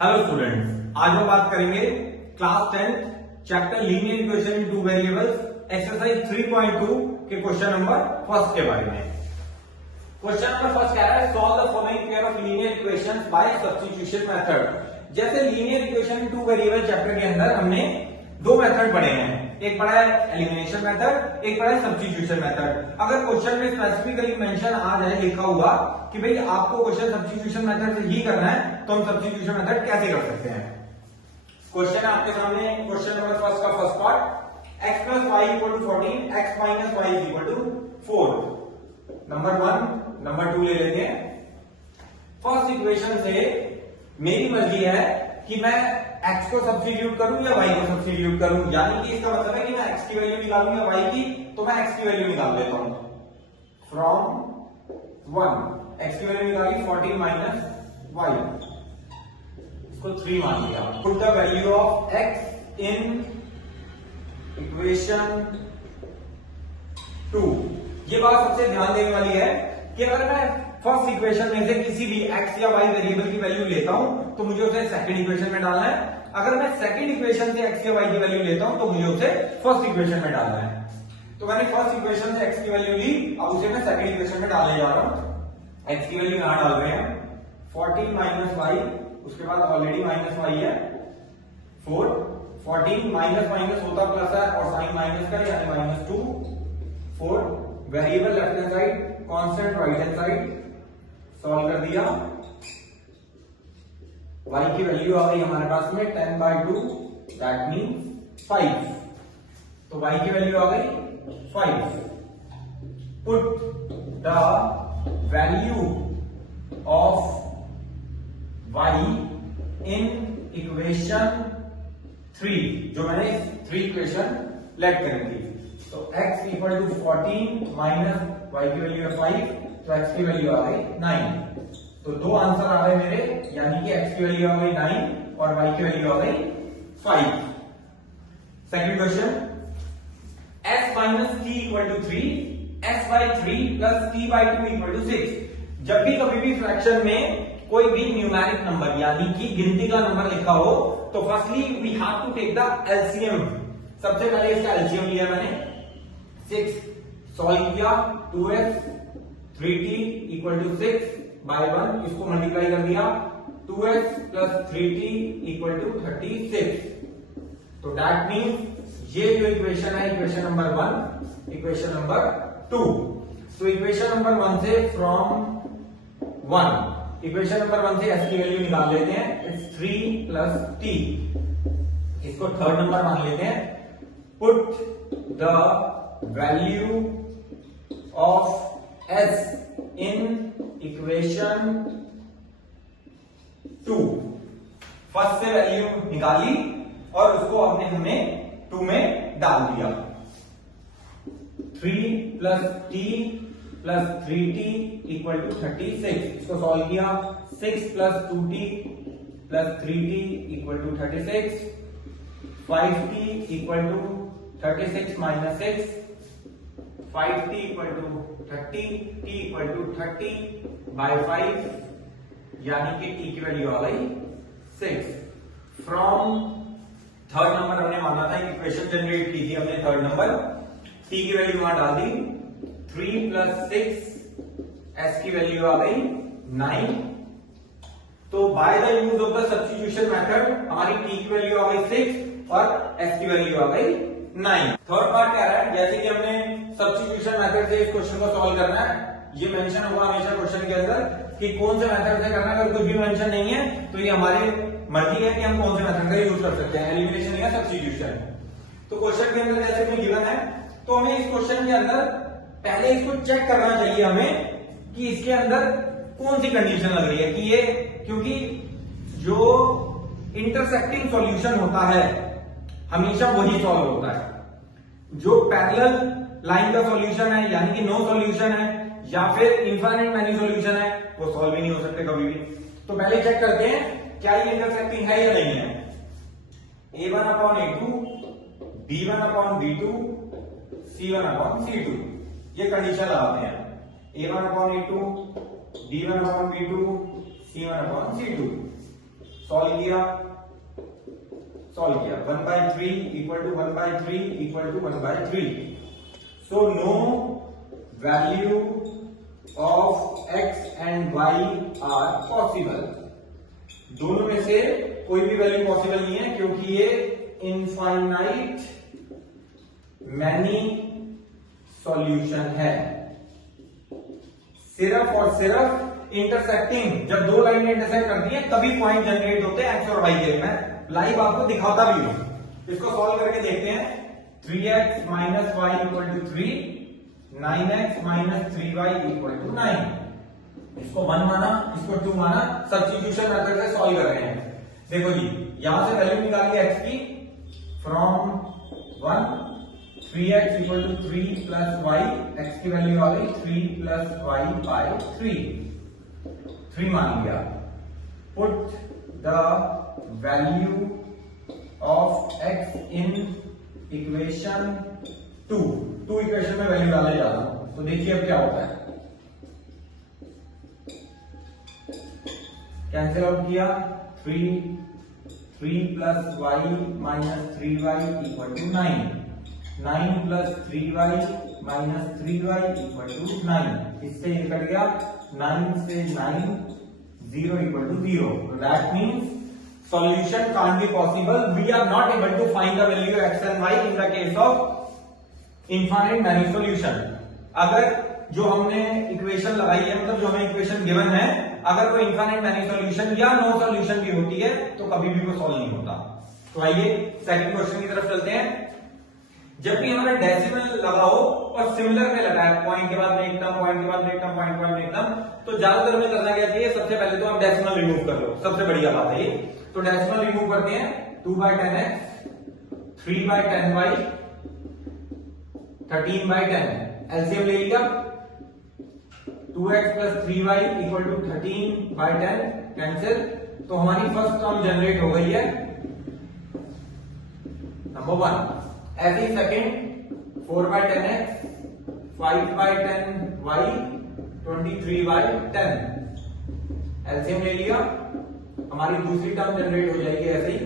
Hello students, आज हम बात करेंगे class 10 chapter linear equation in two variables exercise 3.2 के क्वेश्चन नंबर फर्स्ट के बारे में। क्वेश्चन नंबर फर्स्ट कह रहा है solve the following pair of linear equations by substitution method. जैसे linear equation in two variable chapter के अंदर हमने दो मेथड पढ़े हैं, एक पढ़ा है एलिमिनेशन मेथड, एक पढ़ा है सब्स्टिट्यूशन मेथड। अगर क्वेश्चन में स्पेसिफिकली मेंशन आ जाए लिखा हुआ कि भाई आपको क्वेश्चन सब्स्टिट्यूशन मेथड से ही करना है, तो हम सब्स्टिट्यूशन मेथड कैसे कर सकते हैं। क्वेश्चन है आपके सामने, क्वेश्चन नंबर फर्स्ट का first part, x plus y equal to 14, x minus y equal to 4। Number 1 number 2 ले लेते हैं। फर्स्ट इक्वेशन से मेरी मर्जी है कि मैं x को सब्स्टिट्यूट करूं या y को सब्स्टिट्यूट करूं, यानी कि इसका मतलब है कि मैं x की वैल्यू निकालूं या y की, तो मैं x की वैल्यू निकाल लेता हूं। फ्रॉम 1 x की वैल्यू निकाली 14 माइनस y, इसको 3 मान लिया। Put the value of x in equation 2। ये बात सबसे ध्यान देने वाली है कि अगर मैं फर्स्ट इक्वेशन में से किसी भी x या y वेरिएबल की वैल्यू लेता हूं तो मुझे उसे सेकंड इक्वेशन में डालना है। अगर मैं सेकंड इक्वेशन से x या y की वैल्यू लेता हूं तो मुझे उसे फर्स्ट इक्वेशन में डालना है। तो मैंने फर्स्ट इक्वेशन से x की वैल्यू ली, अब उसे मैं सेकंड इक्वेशन में डालने जा रहा हूं। x की वैल्यू यहां डाल रहे हैं 14 माइनस y, उसके बाद ऑलरेडी माइनस y है 4, 14 माइनस माइनस होता प्लस है और साइन माइनस का यानी -2, 4 variable left hand side, constant right hand side, solve कर दिया। y की वैल्यू आ गई हमारे पास में 10/2, दैट मीन्स 5। तो y की वैल्यू आ गई 5। Put the value of y in equation 3, जो मैंने 3 इक्वेशन लेट करी थी। तो x equal to 14 minus y की वैल्यू है 5, तो x की वैल्यू आ गई 9। तो दो आंसर आ गए मेरे, यानी कि x की वैल्यू आ गई 9 और y की वैल्यू आ गई 5। Second question, s minus t equal to 3, s by 3 plus t by 2 equal to 6। जब भी कभी भी फ्रैक्शन में कोई भी न्यूमेरिक नंबर यानी कि गिनती का नंबर लिखा हो तो firstly we have to take the LCM. सबसे पहले इसका एलसीएम लिया मैंने 6, सॉल्व किया 2s 3t equal to 6 bye 1, इसको मल्टीप्लाई कर दिया 2s plus 3t equal to 36। तो दैट मीन्स ये जो इक्वेशन है इक्वेशन नंबर 1, इक्वेशन नंबर 2। तो इक्वेशन नंबर 1 से फ्रॉम 1 इक्वेशन नंबर 1 से s की वैल्यू निकाल लेते हैं, इट्स 3 प्लस t, इसको थर्ड नंबर मान लेते हैं। Put the value of s in equation 2। First से वैल्यू निकाली और उसको अपने हमने 2 में डाल दिया। 3 plus t plus 3t equal to 36, इसको सॉल्व किया 6 plus 2t plus 3t equal to 36, 5t equal to 36 minus 6, 5t equal to 30, t equal to 30 by 5, यानी कि t की वैल्यू आ गई 6। फ्रॉम थर्ड नंबर हमने माना था, इक्वेशन जनरेट की थी हमने थर्ड नंबर, t की वैल्यू वहां डाल दी 3 प्लस 6, s की वैल्यू आ गई 9। तो by the use of the substitution method हमारी t की वैल्यू आ गई 6 और s की वैल्यू आ गई 9। थर्ड पार्ट क्या है, जैसे कि हमने सब्स्टिट्यूशन मेथड से इस क्वेश्चन को सॉल्व करना है, ये मेंशन होगा हमेशा क्वेश्चन के अंदर कि कौन से मेथड से करना है। अगर कुछ भी मेंशन नहीं है तो ये हमारी मर्जी है कि हम कौन से मेथड का यूज कर सकते हैं, एलिमिनेशन या सब्स्टिट्यूशन। तो क्वेश्चन के अंदर जैसे कि गिवन है, तो हमें इस क्वेश्चन के अंदर पहले इसको चेक करना चाहिए हमें कि इसके अंदर कौन सी कंडीशन लग रही है कि ये, क्योंकि जो इंटरसेक्टिंग सॉल्यूशन होता है हमेशा वही सॉल्व होता है। जो पैरेलल लाइन का सॉल्यूशन है यानी कि नो सॉल्यूशन है या फिर इनफाइनाइट मैनी सॉल्यूशन है, वो सॉल्व ही नहीं हो सकते कभी भी। तो पहले चेक करते हैं क्या ये इंटरसेक्टिंग है या नहीं है। a1 upon a2, b1 upon b2, c1 upon c2, ये कंडीशन लगाते हैं। a1 upon a2, b1 upon b2, c1 upon c2। Solve किया 1/3 equal to 1/3 equal to 1/3. So no value of x and y are possible. दोनों में से कोई भी value possible नहीं है क्योंकि ये इनफाइनाइट मैनी सॉल्यूशन है. सिर्फ और सिर्फ इंटरसेक्टिंग, जब दो लाइन इंटरसेक्ट करती हैं तभी पॉइंट जनरेट होते हैं एक्स और वाई के. मैं लाइव आपको दिखाता भी हूं. इसको सॉल्व करके देखते हैं. 3x minus y equal to 3, 9x minus 3y equal to 9. इसको 1 माना, इसको 2 माना. सब्स्टिट्यूशन मेथड से सॉल्व कर रहे हैं. देखो जी, यहां से वैल्यू निकालिए x की. From 1 3x equal to 3 plus y. x की वैल्यू आ गई 3 प्लस y बाय 3 मान लिया. Put the value of x in equation 2 equation में वैल्यू डाले जा रहा हूं. तो देखिए अब क्या होता है. कैंसिल आउट किया. 3 plus y minus 3y equal to 9. 9 plus 3y minus 3y equal to 9. इससे ये कट गया. 9 से 9 0 equal to 0. That means solution can't be possible. We are not able to find the value of x and y in the case of infinite many solution. अगर जो हमने equation लगाई है, मतलब जो हमें इक्वेशन गिवन है, अगर कोई इनफाइनाइट मैनी सॉल्यूशन या नो सॉल्यूशन भी होती है तो कभी भी वो सॉल्व नहीं होता. तो आइए सेकंड क्वेश्चन की तरफ चलते हैं. जब भी हमारा डेसिमल लगा हो और सिमिलर में लगा है, पॉइंट के बाद में एक टर्म, पॉइंट के बाद में एक टर्म, पॉइंट के बाद में एक टर्म, तो ज्यादातर में करना क्या चाहिए. सबसे पहले तो आप डेसिमल रिमूव कर लो. सबसे बढ़िया बात है ये. तो डेसिमल रिमूव करते हैं. 2/10x, 3/10y, 13/10. एलसीएम ले लिया. 2x plus 3y equal to 13/10. Cancel. तो हमारी फर्स्ट टर्म जनरेट हो गई है नंबर 1. ऐसे ही सेकेंड 4/10x, 5/10y, 23/10. एलसीएम ले लिया. हमारी दूसरी टर्म जनरेट हो जाएगी ऐसे ही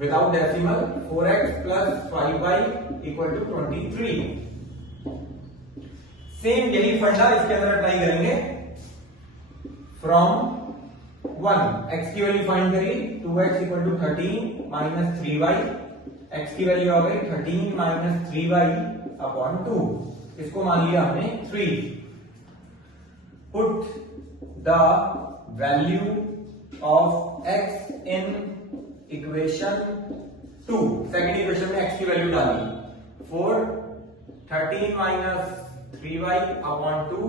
without decimal. 4x plus 5y equal to 23. Same यही फंडा इसके अंदर अप्लाई करेंगे. फ्रॉम 1 x की वैल्यू फाइंड करी. 2x equal to 13 minus 3y. x की वैल्यू आ गई 13 माइनस 3y अपॉन 2. इसको मान लिया हमने 3. Put the value of x in equation 2. Second equation में x की वैल्यू डाली. 4 13 minus 3y upon 2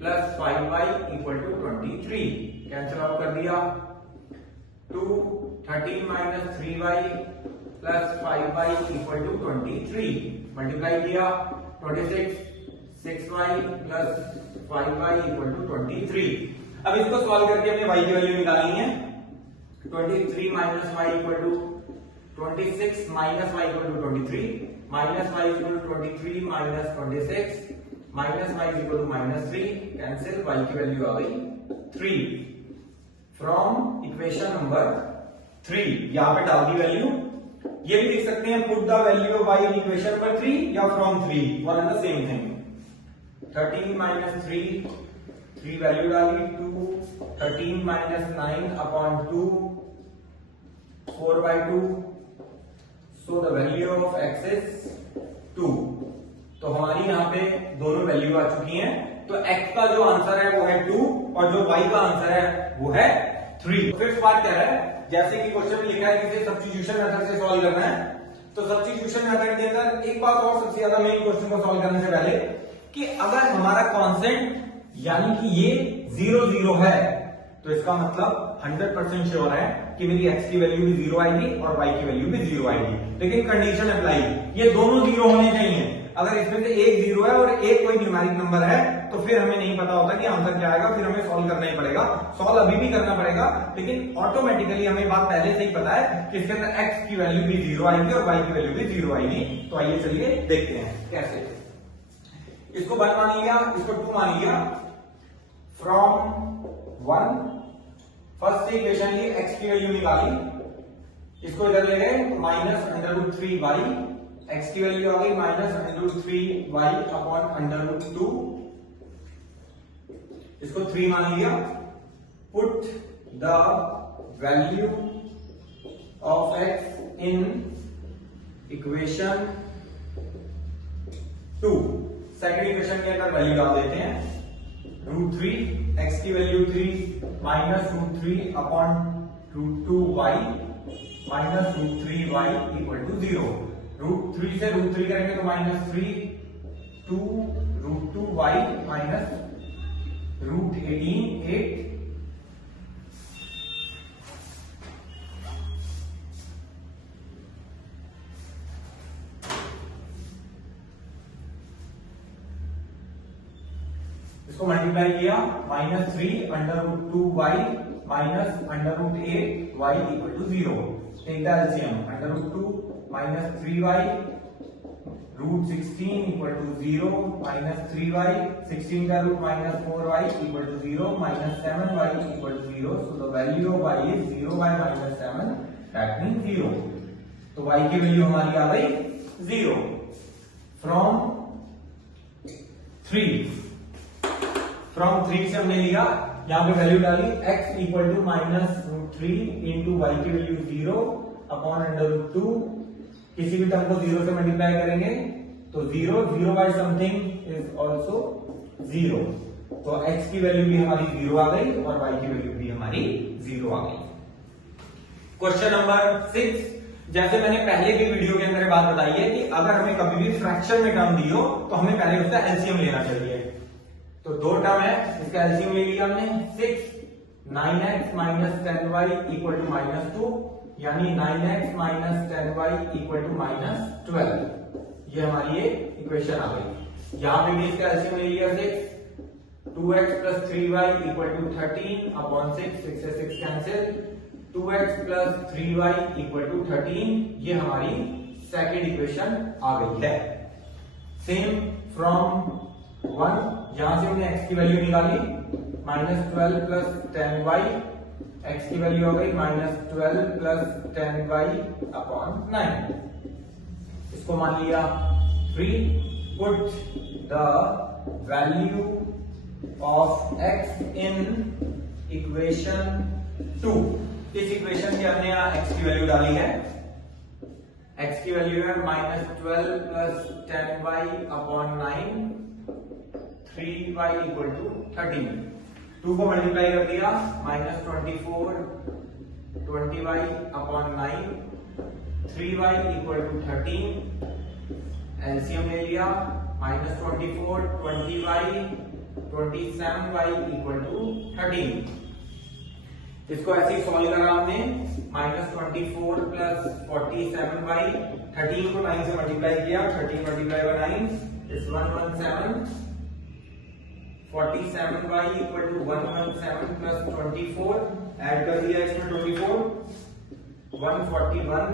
plus 5y equal to 23. Cancel out कर दिया. 2 13 minus 3y plus 5y equal to 23. Multiply किया. 26 6y plus 5y equal to 23. अब इसको solve करके हमने y की वैल्यू निकालनी है. 23 minus y equal to 26 minus y equal to 23. Minus y equal to 23 minus 26 minus y equal to minus 3. Cancel. y की value आ गई 3. फ्रॉम इक्वेशन नंबर 3 यहां पे डाल दी वैल्यू. ये भी देख सकते हैं. Put the value of y in equation number 3 या from 3, one and the same thing. 13 minus 3 value डाली. 2 13 minus 9 upon 2 4/2. So the value of x is 2. तो हमारी यहां पे दोनों वैल्यू आ चुकी हैं. तो x का जो आंसर है वो है 2 और जो y का आंसर है वो है 3. फिफ्थ पार्ट क्या है, जैसे कि क्वेश्चन में लिखा है कि इसे सब्स्टिट्यूशन मेथड से सॉल्व करना है. तो सब्स्टिट्यूशन मेथड के अंदर एक बात और सबसे ज्यादा मेन क्वेश्चन को सॉल्व करने से पहले कि अगर हमारा कांस्टेंट यानी कि ये 0 0 है तो इसका मतलब 100% श्योर है कि मेरी x की वैल्यू भी 0 आएगी और y की वैल्यू भी 0 आएगी. लेकिन कंडीशन अप्लाई, ये दोनों 0 होने चाहिए. अगर इसमें से एक 0 है और एक कोई न्यूमेरिक नंबर है तो फिर हमें नहीं पता होता कि आंसर क्या आएगा. फिर हमें सॉल्व करना ही पड़ेगा. सॉल्व अभी भी करना पड़ेगा लेकिन ऑटोमेटिकली हमें बात पहले से ही पता है कि इसके अंदर x की वैल्यू भी 0 आएगी और y की वैल्यू भी 0 आएगी. तो आइए चलिए देखते हैं कैसे. इसको 1 मान लिया, इसको 2 मान लिया. फ्रॉम 1 फर्स्ट इक्वेशन ली, x की वैल्यू निकाली, इसको इधर ले गए तो -√3y, x की वैल्यू आ गई -√3y अपॉन √2, इसको 3 मान लिया। Put the value of x in equation 2, second equation के अंदर वैल्यू डाल देते हैं। √3, x की value 3, -√3 upon √2y, -√3y equal to 0। √3 से √3 करेंगे तो -3, 2 √2y माइनस √18, 8। इसको मल्टीप्लाई किया, -3 √2y minus √8y equal to 0। Take the LCM, √2 minus 3y √16 equal to 0, -3y, 16 का root -4y equal to 0, -7y equal to 0। So the value of y is 0/-7, that means 0। तो y की value हमारी आ गई 0 from 3 से हमने लिया, यहां पे वैल्यू डाली, x equal to -√3 into y की वैल्यू 0 अपॉन √2, किसी भी टर्म को 0 से मल्टीप्लाई करेंगे तो 0 बाय समथिंग इज ऑल्सो 0। तो x की वैल्यू भी हमारी 0 आ गई और y की वैल्यू भी हमारी 0 आ गई। क्वेश्चन नंबर 6, जैसे मैंने पहले की वीडियो के अंदर बात बताई है कि अगर हमें कभी भी फ्रैक्शन में टर्म दी हो तो हमें पहले उसका एलसीएम लेना चाहिए। तो 2 टर्म है, इसका एलसीएम ले लिया हमने, 6 9x minus 10y equal to -2, यानी 9x minus 10y equal to -12। ये हमारी ये इक्वेशन आ गई। यहां पे भी इसका एलसीएम ले लिया 6, 2x plus 3y equal to 13 upon 6, 6 से 6 cancel, 2x plus 3y equal to 13। ये हमारी सेकेंड इक्वेशन आ गई है। सेम फ्रॉम 1, यहां से हमने x की वैल्यू निकाली, -12 प्लस 10y, x की वैल्यू हो गई -12 प्लस 10y अपॉन 9। इसको मान लिया 3, put the value of x in equation 2। इस इक्वेशन के हमने यहां x की वैल्यू डाली है, x की वैल्यू है -12 plus 10y upon 9, 3y equal to 13। 2 को मल्टीप्लाई कर दिया, -24 20y upon 9, 3y equal to 13। LCM ले लिया, -24 20y 27y इक्वल टू 13। इसको ऐसे ही सॉल्व करा हमने, -24 प्लस 47y, 13 को 9 से मल्टीप्लाई किया, 13 multiply by 9 is 117, 47y equal to 117 plus 24, add कर दिया इसमें 24, 141,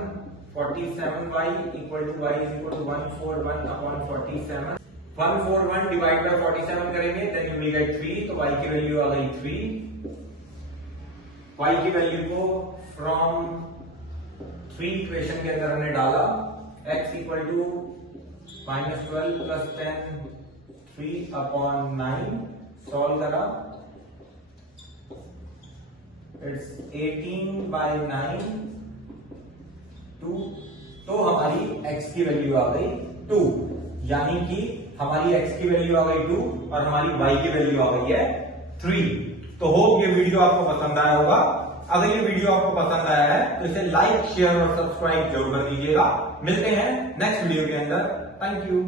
47y equal to y is equal to 141 upon 47। 141 divide by 47 करेंगे, देन यू विल गेट 3। तो y की वैल्यू आ गई 3। y की वैल्यू को फ्रॉम 3 इक्वेशन के अंदर हमने डाला, x equal to -12 plus 10 3 upon 9, solve करा, इट्स 18/9 2। तो हमारी x की वैल्यू आ गई 2, यानी कि हमारी x की वैल्यू आ गई 2 और हमारी y की वैल्यू आ गई है 3। तो होप ये वीडियो आपको पसंद आया होगा। अगर ये वीडियो आपको पसंद आया है तो इसे लाइक, शेयर और सब्सक्राइब जरूर कर दीजिएगा। मिलते हैं नेक्स्ट वीडियो के अंदर। Thank you.